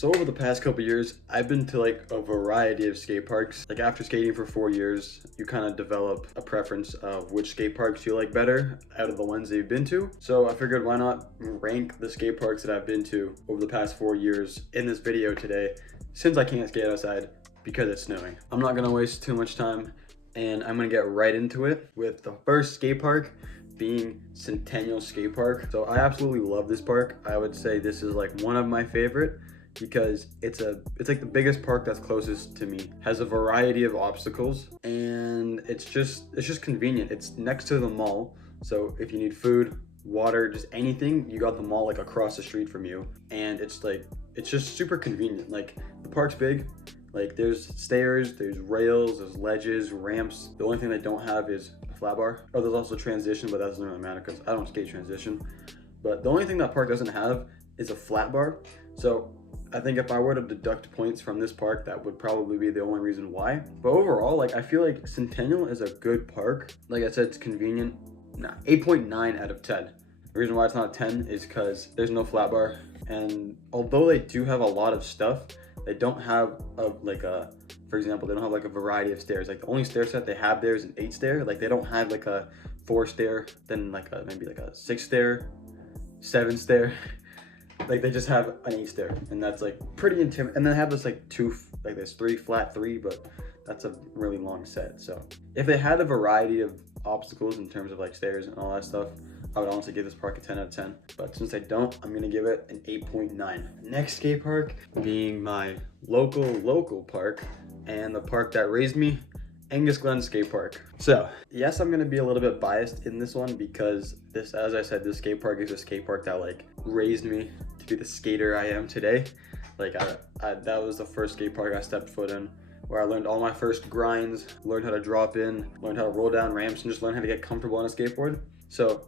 So over the past couple years, I've been to like a variety of skate parks. Like after skating for 4 years, you kind of develop a preference of which skate parks you like better out of the ones that you've been to. So I figured why not rank the skate parks that I've been to over the past 4 years in this video today, since I can't skate outside because it's snowing. I'm not gonna waste too much time and I'm gonna get right into it with the first skate park being Centennial Skate Park. So I absolutely love this park. I would say this is like one of my favorite because it's like the biggest park that's closest to me. Has a variety of obstacles and it's just convenient. It's next to the mall, so if you need food, water, just anything, you got the mall like across the street from you, and it's just super convenient. Like the park's big, like there's stairs, there's rails, there's ledges, ramps. The only thing they don't have is a flat bar. Oh, there's also transition, but that doesn't really matter because I don't skate transition. But the only thing that park doesn't have is a flat bar. So I think if I were to deduct points from this park, that would probably be the only reason why. But overall, like I feel like Centennial is a good park. Like I said, it's convenient. 8.9 out of 10. The reason why it's not a 10 is because there's no flat bar. And although they do have a lot of stuff, they don't have for example, they don't have like a variety of stairs. Like the only stair set they have there is an 8 stair. Like they don't have like a 4 stair, then like maybe like a 6 stair, 7 stair. Like they just have an 8 stair, and that's like pretty intimidating. And then they have this like there's 3 flat 3, but that's a really long set. So if they had a variety of obstacles in terms of like stairs and all that stuff, I would honestly give this park a 10 out of 10. But since I don't, I'm gonna give it an 8.9. Next skate park being my local park and the park that raised me, Angus Glen Skate Park. So yes, I'm gonna be a little bit biased in this one because this, as I said, this skate park is a skate park that like raised me to be the skater I am today. Like that was the first skate park I stepped foot in, where I learned all my first grinds, learned how to drop in, learned how to roll down ramps, and just learned how to get comfortable on a skateboard. So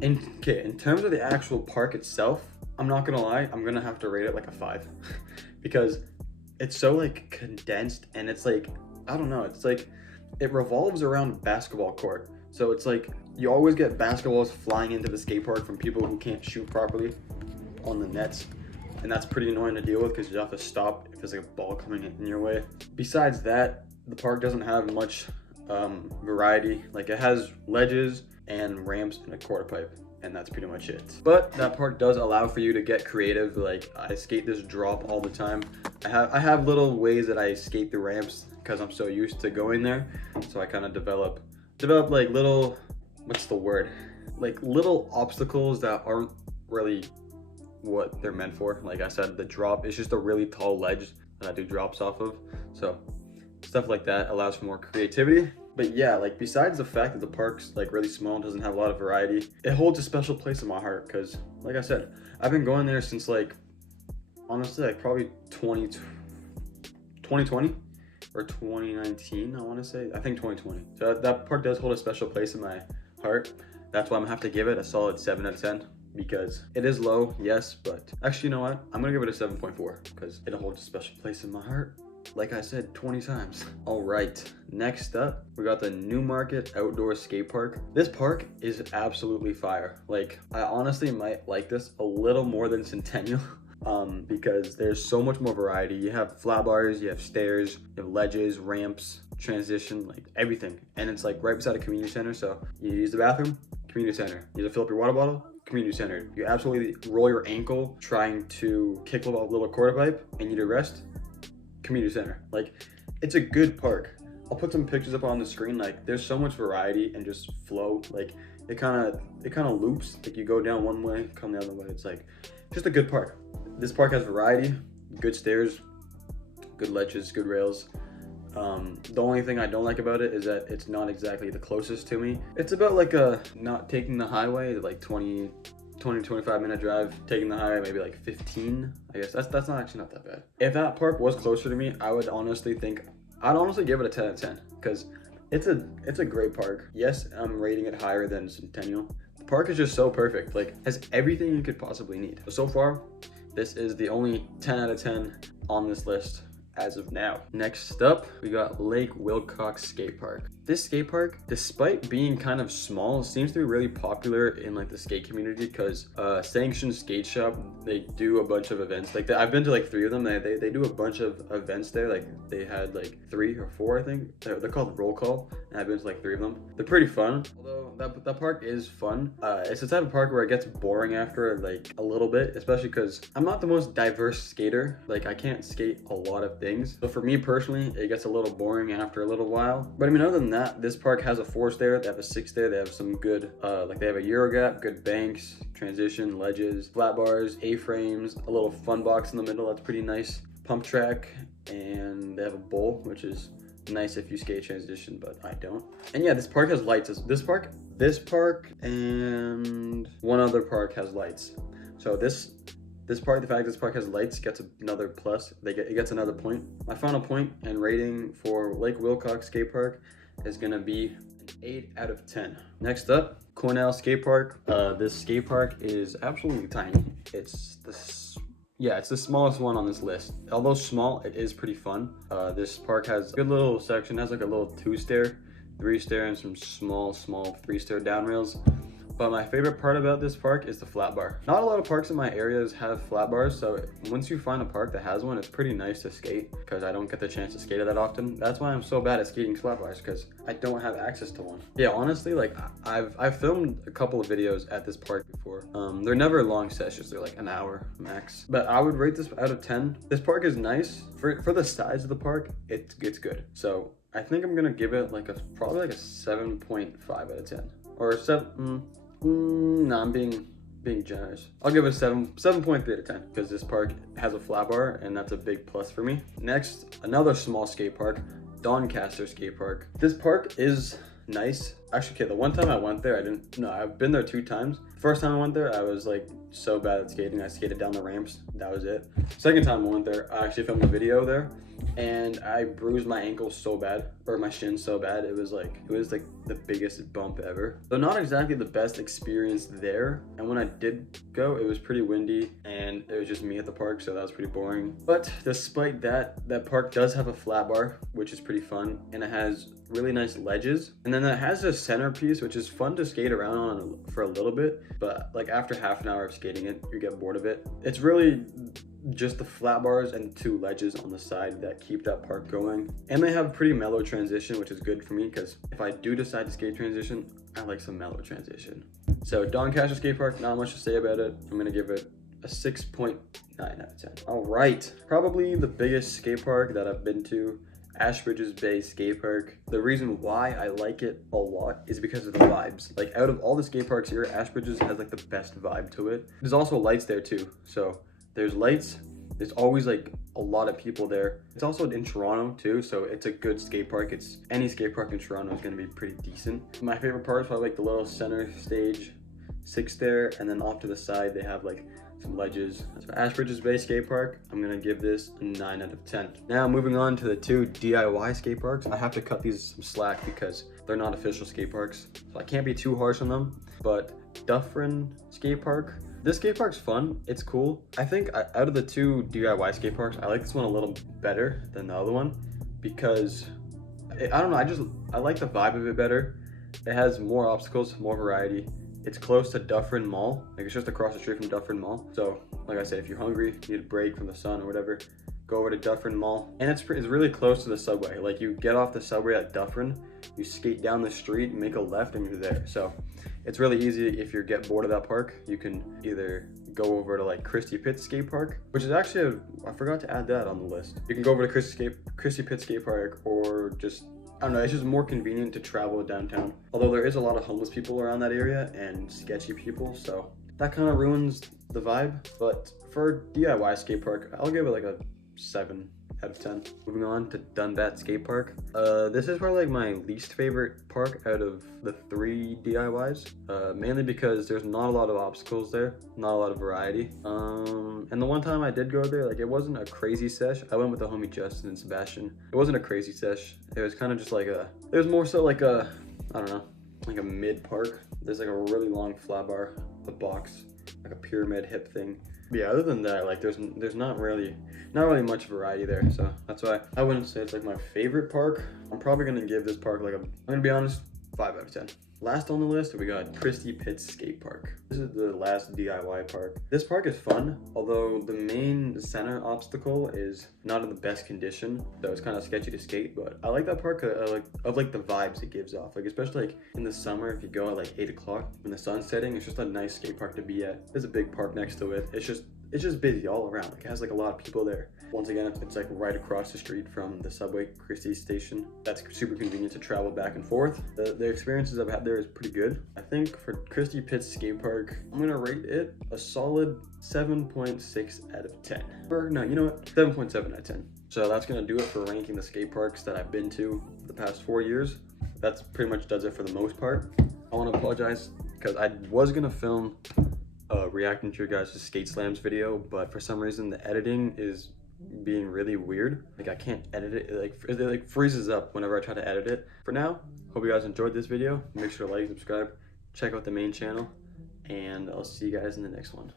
in terms of the actual park itself, I'm not gonna lie, I'm gonna have to rate it like a 5 because it's so like condensed, and it's like, I don't know, it's like it revolves around a basketball court. So it's like you always get basketballs flying into the skate park from people who can't shoot properly on the nets, and that's pretty annoying to deal with because you have to stop if there's like a ball coming in your way. Besides that, the park doesn't have much variety. Like it has ledges and ramps and a quarter pipe, and that's pretty much it. But that park does allow for you to get creative. Like I skate this drop all the time. I have little ways that I skate the ramps because I'm so used to going there. So I kind of develop like little, what's the word? Like little obstacles that aren't really what they're meant for. Like I said, the drop is just a really tall ledge that I do drops off of. So stuff like that allows for more creativity. But yeah, like besides the fact that the park's like really small and doesn't have a lot of variety, it holds a special place in my heart because, like I said, I've been going there since like, honestly, like probably 2020 or 2019, I want to say. I think 2020. So that park does hold a special place in my heart. That's why I'm gonna have to give it a solid 7 out of 10 because it is low, yes, but actually, you know what? I'm gonna give it a 7.4 because it holds a special place in my heart. Like I said 20 times. All right, next up, we got the Newmarket Outdoor Skate Park. This park is absolutely fire. Like, I honestly might like this a little more than Centennial because there's so much more variety. You have flat bars, you have stairs, you have ledges, ramps, transition, like everything. And it's like right beside a community center. So you use the bathroom, community center. You need to fill up your water bottle, community center. You absolutely roll your ankle trying to kick a little quarter pipe and you need to rest, community center. Like, it's a good park. I'll put some pictures up on the screen. Like, there's so much variety and just flow. Like, it kind of loops. Like, you go down one way, come the other way. It's like just a good park. This park has variety, good stairs, good ledges, good rails. The only thing I don't like about it is that it's not exactly the closest to me. It's about like not taking the highway, like 20-25 minute drive, taking the highway maybe like 15. I guess that's not that bad. If that park was closer to me, I'd honestly give it a 10 out of 10 because it's a great park. Yes, I'm rating it higher than Centennial. The park is just so perfect, like has everything you could possibly need. So far, this is the only 10 out of 10 on this list as of now. Next up, we got Lake Wilcox Skate Park. This skate park, despite being kind of small, seems to be really popular in like the skate community because Sanctioned Skate Shop, they do a bunch of events. Like I've been to like 3 of them. They do a bunch of events there. Like they had like 3 or 4, I think. They're called Roll Call, and I've been to like 3 of them. They're pretty fun. Although that park is fun. It's the type of park where it gets boring after like a little bit, especially because I'm not the most diverse skater. Like I can't skate a lot of things. So for me personally, it gets a little boring after a little while. But I mean, other than that, this park has a 4 stair, they have a 6 stair, they have some good, like they have a Euro gap, good banks, transition, ledges, flat bars, A-frames, a little fun box in the middle, that's pretty nice, pump track, and they have a bowl, which is nice if you skate transition, but I don't. And yeah, this park has lights. This park, and one other park has lights. So this park, the fact this park has lights gets another plus. It gets another point. My final point and rating for Lake Wilcox Skate Park is gonna be an 8 out of 10. Next up, Cornell Skate Park. This skate park is absolutely tiny. It's the smallest one on this list. Although small, it is pretty fun. This park has a good little section. It has like a little 2 stair, 3 stair, and some small 3 stair down rails. But my favorite part about this park is the flat bar. Not a lot of parks in my areas have flat bars, so once you find a park that has one, it's pretty nice to skate because I don't get the chance to skate it that often. That's why I'm so bad at skating flat bars, because I don't have access to one. Yeah, honestly, like I've filmed a couple of videos at this park before. They're never long sessions, they're like an hour max. But I would rate this out of 10. This park is nice. For the size of the park, it's good. So I think I'm gonna give it like probably like a 7.5 out of 10. Or 7, no, I'm being generous. I'll give it a 7.3 out of 10 because this park has a flat bar and that's a big plus for me. Next, another small skate park, Doncaster Skate Park. This park is nice. Actually, okay, the one time I went there, I've been there 2 times. First time I went there, I was like so bad at skating. I skated down the ramps, that was it. Second time I went there, I actually filmed a video there and I bruised my ankle so bad, or my shin so bad, it was like the biggest bump ever. So not exactly the best experience there. And when I did go, it was pretty windy and it was just me at the park, so that was pretty boring. But despite that, that park does have a flat bar, which is pretty fun, and it has really nice ledges. And then it has a centerpiece, which is fun to skate around on for a little bit, but like after half an hour of skating it, you get bored of it. It's really just the flat bars and 2 ledges on the side that keep that park going. And they have a pretty mellow transition, which is good for me because if I do decide to skate transition, I like some mellow transition. So Doncaster Skate Park, not much to say about it. I'm gonna give it a 6.9 out of 10. All right, probably the biggest skate park that I've been to, Ashbridges Bay Skate Park. The reason why I like it a lot is because of the vibes. Like out of all the skate parks here, Ashbridges has like the best vibe to it. There's also lights there too. So there's lights, there's always like a lot of people there. It's also in Toronto too, so it's a good skate park. Any skate park in Toronto is gonna be pretty decent. My favorite part is probably like the little center stage 6 there, and then off to the side they have like some ledges. So Ashbridges Bay Skate Park, I'm gonna give this a 9 out of 10. Now moving on to the 2 DIY skate parks. I have to cut these some slack because they're not official skate parks, so I can't be too harsh on them. But Dufferin Skate Park, this skate park's fun, it's cool. I think out of the 2 DIY skate parks, I like this one a little better than the other one because I don't know, I like the vibe of it better. It has more obstacles, more variety. It's close to Dufferin Mall. Like it's just across the street from Dufferin Mall. So like I said, if you're hungry, you need a break from the sun or whatever, go over to Dufferin Mall. And it's really close to the subway. Like you get off the subway at Dufferin, you skate down the street, make a left, and you're there. So it's really easy. If you get bored of that park, you can either go over to like Christie Pitt Skate Park, which is actually, I forgot to add that on the list. You can go over to Christie Pitt Skate Park, or just, I don't know, it's just more convenient to travel downtown. Although there is a lot of homeless people around that area and sketchy people, so that kind of ruins the vibe. But for DIY skate park, I'll give it like a 7 out of 10. Moving on to Dunbat Skate Park. This is probably like my least favorite park out of the 3 DIYs, mainly because there's not a lot of obstacles there, not a lot of variety. And the one time I did go there, like it wasn't a crazy sesh. I went with the homie Justin and Sebastian. It wasn't a crazy sesh. It was kind of just like it was more so like I don't know, like a mid park. There's like a really long flat bar, a box, like a pyramid hip thing. But yeah, other than that, like there's not really much variety there. So that's why I wouldn't say it's like my favorite park. I'm probably gonna give this park like I'm gonna be honest, 5 out of 10. Last on the list, we got Christie Pitts Skate Park. This is the last DIY park. This park is fun, although the main center obstacle is not in the best condition, so it's kind of sketchy to skate. But I like that park. I like the vibes it gives off. Like especially like in the summer, if you go at like 8 o'clock when the sun's setting, it's just a nice skate park to be at. There's a big park next to it. It's just busy all around. Like it has like a lot of people there. Once again, it's like right across the street from the subway Christie station. That's super convenient to travel back and forth. The experiences I've had there is pretty good. I think for Christie Pitts Skate Park, I'm gonna rate it a solid 7.6 out of 10. Or no, you know what? 7.7 out of 10. So that's gonna do it for ranking the skate parks that I've been to the past 4 years. That's pretty much does it for the most part. I want to apologize because I was gonna film reacting to your guys' Skate Slams video, but for some reason the editing is being really weird. Like I can't edit it. It like freezes up whenever I try to edit it. For now, hope you guys enjoyed this video. Make sure to like, subscribe, check out the main channel, and I'll see you guys in the next one.